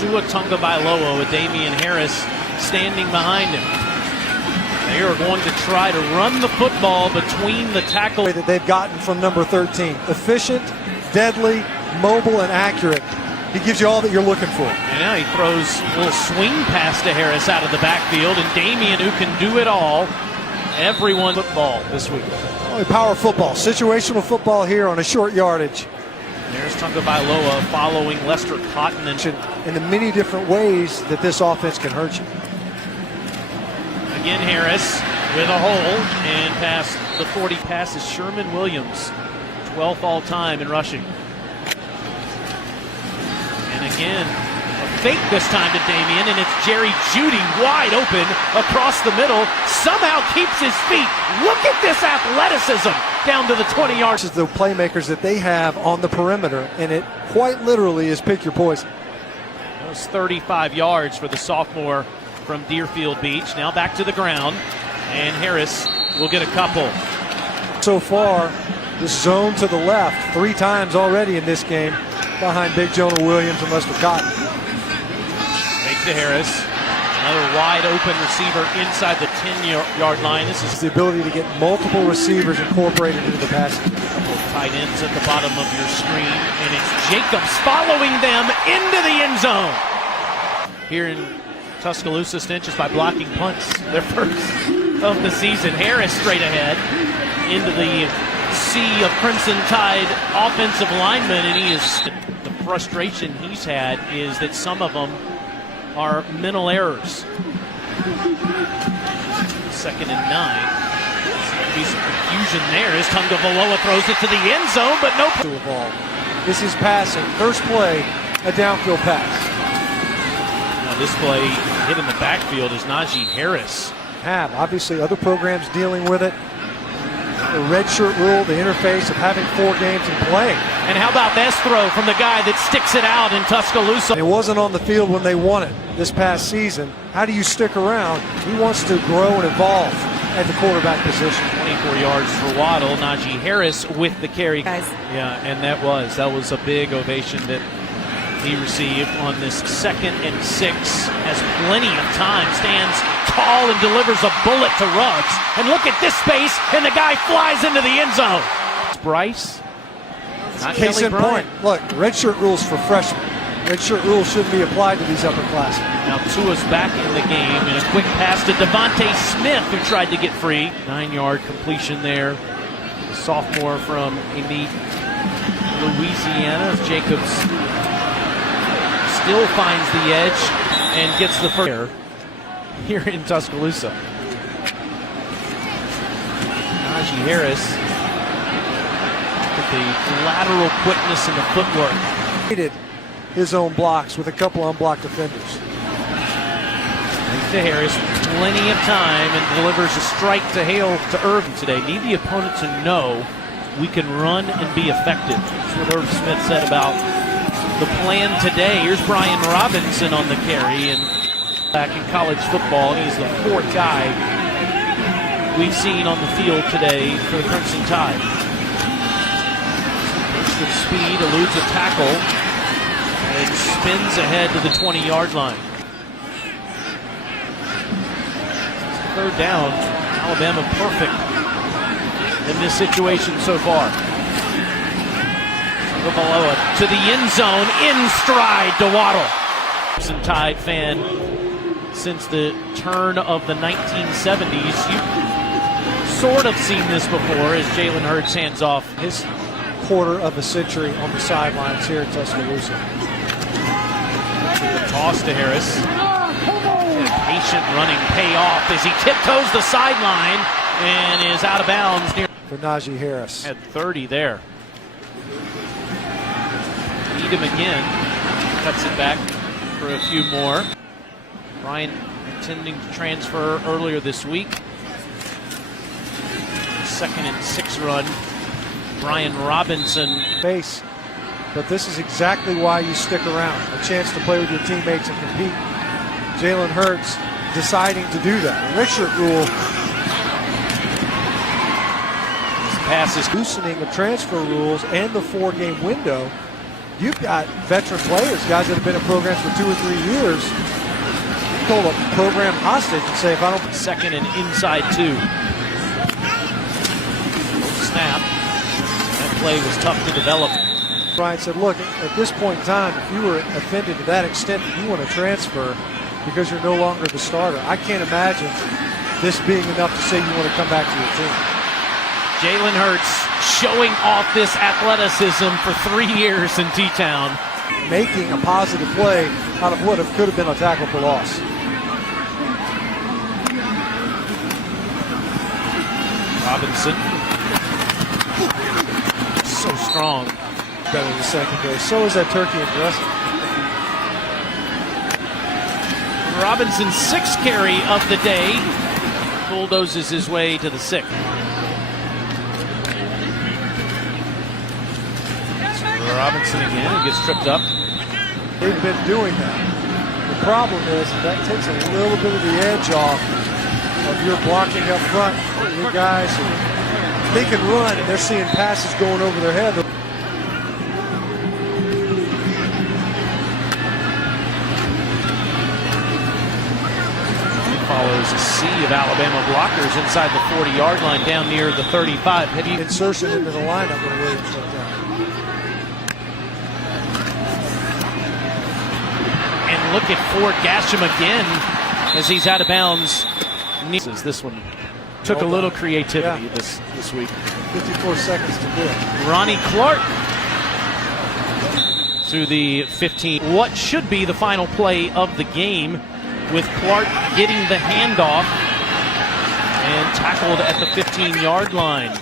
Tua Tagovailoa with Damian Harris standing behind him. They are going to try to run the football between the tackles that they've gotten from number 13. Efficient, deadly, mobile, and accurate. He gives you all that you're looking for. And now he throws a little swing pass to Harris out of the backfield, and Damian, who can do it all. Everyone football this week. Only power football, situational football here on a short yardage. There's Tagovailoa following Lester Cotton. In the many different ways that this offense can hurt you. Again, Harris with a hole and past the 40 passes. Sherman Williams, 12th all-time in rushing. And again, a fake this time to Damian, and it's Jerry Jeudy wide open across the middle. Somehow keeps his feet. Look at this athleticism down to the 20 yards. This is the playmakers that they have on the perimeter, and it quite literally is pick your poison. That was 35 yards for the sophomore from Deerfield Beach. Now back to the ground, and Harris will get a couple. So far, this zone to the left 3 times already in this game behind Big Jonah Williams and Lester Cotton. Fake to Harris. Another wide open receiver inside the 10-yard line. This is the ability to get multiple receivers incorporated into the passing. Couple of tight ends at the bottom of your screen, and it's Jacobs following them into the end zone. Here in Tuscaloosa, Stenches by blocking punts, their first of the season. Harris straight ahead into the sea of Crimson Tide offensive linemen, and the frustration he's had is that some of them are mental errors. 2nd and 9. Seems to be some confusion there as Tagovailoa throws it to the end zone, but no. To evolve. This is passing. First play, a downfield pass. Now this play hit in the backfield is Najee Harris. Obviously other programs dealing with it. The redshirt rule, the interface of having 4 games and playing. And how about this throw from the guy that sticks it out in Tuscaloosa? It wasn't on the field when they won it this past season. How do you stick around? He wants to grow and evolve at the quarterback position. 24 yards for Waddle. Najee Harris with the carry. Guys. Yeah, and that was a big ovation that he received on this 2nd and 6. Has plenty of time, stands tall and delivers a bullet to Ruggs. And look at this space, and the guy flies into the end zone. Bryce. Not Case in point. Look, redshirt rules for freshmen. Redshirt rules shouldn't be applied to these upperclassmen. Now Tua's back in the game, and a quick pass to Devontae Smith, who tried to get free. 9-yard completion there. The sophomore from Amite, Louisiana. Jacobs still finds the edge and gets the first here in Tuscaloosa. Najee Harris with the lateral quickness and the footwork. His own blocks with a couple unblocked defenders. To Harris, plenty of time, and delivers a strike to Hale to Irvin today. Need the opponent to know we can run and be effective. That's what Irv Smith said about the plan today. Here's Brian Robinson on the carry, and back in college football, he's the 4th guy we've seen on the field today for the Crimson Tide. With speed, eludes a tackle, and spins ahead to the 20-yard line. 3rd down, Alabama perfect in this situation so far. Tagovailoa to the end zone, in stride to Waddle. Crimson Tide fan since the turn of the 1970s. You've sort of seen this before as Jalen Hurts hands off his quarter of a century on the sidelines here in Tuscaloosa. The toss to Harris. Patient running payoff as he tiptoes the sideline and is out of bounds near. For Najee Harris. Had 30 there. Need him again. Cuts it back for a few more. Ryan intending to transfer earlier this week. 2nd and 6 run. Brian Robinson. Base. But this is exactly why you stick around. A chance to play with your teammates and compete. Jalen Hurts deciding to do that. Redshirt rule. This pass is loosening of transfer rules and the 4-game window you've got veteran players, guys that have been in programs for 2 or 3 years. You hold a program hostage and say, if I don't... Second and inside 2. Snap. That play was tough to develop. Brian said, look, at this point in time, if you were offended to that extent that you want to transfer because you're no longer the starter, I can't imagine this being enough to say you want to come back to your team. Jalen Hurts showing off this athleticism for 3 years in T-Town. Making a positive play out of what could have been a tackle for loss. Robinson. So strong. Better than the secondary. So is that turkey and dressing. Robinson's 6th carry of the day. Bulldozes his way to the 6th. Robinson again, he gets tripped up. They've been doing that. The problem is that takes a little bit of the edge off of your blocking up front. Your guys, they can run and they're seeing passes going over their head. Follows a sea of Alabama blockers inside the 40-yard line down near the 35. Insertion into the lineup when Williams went down. And look at Ford Gasham again as he's out of bounds. This one took a little creativity this week. 54 seconds to do it. Ronnie Clark through the 15. What should be the final play of the game, with Clark getting the handoff and tackled at the 15-yard line.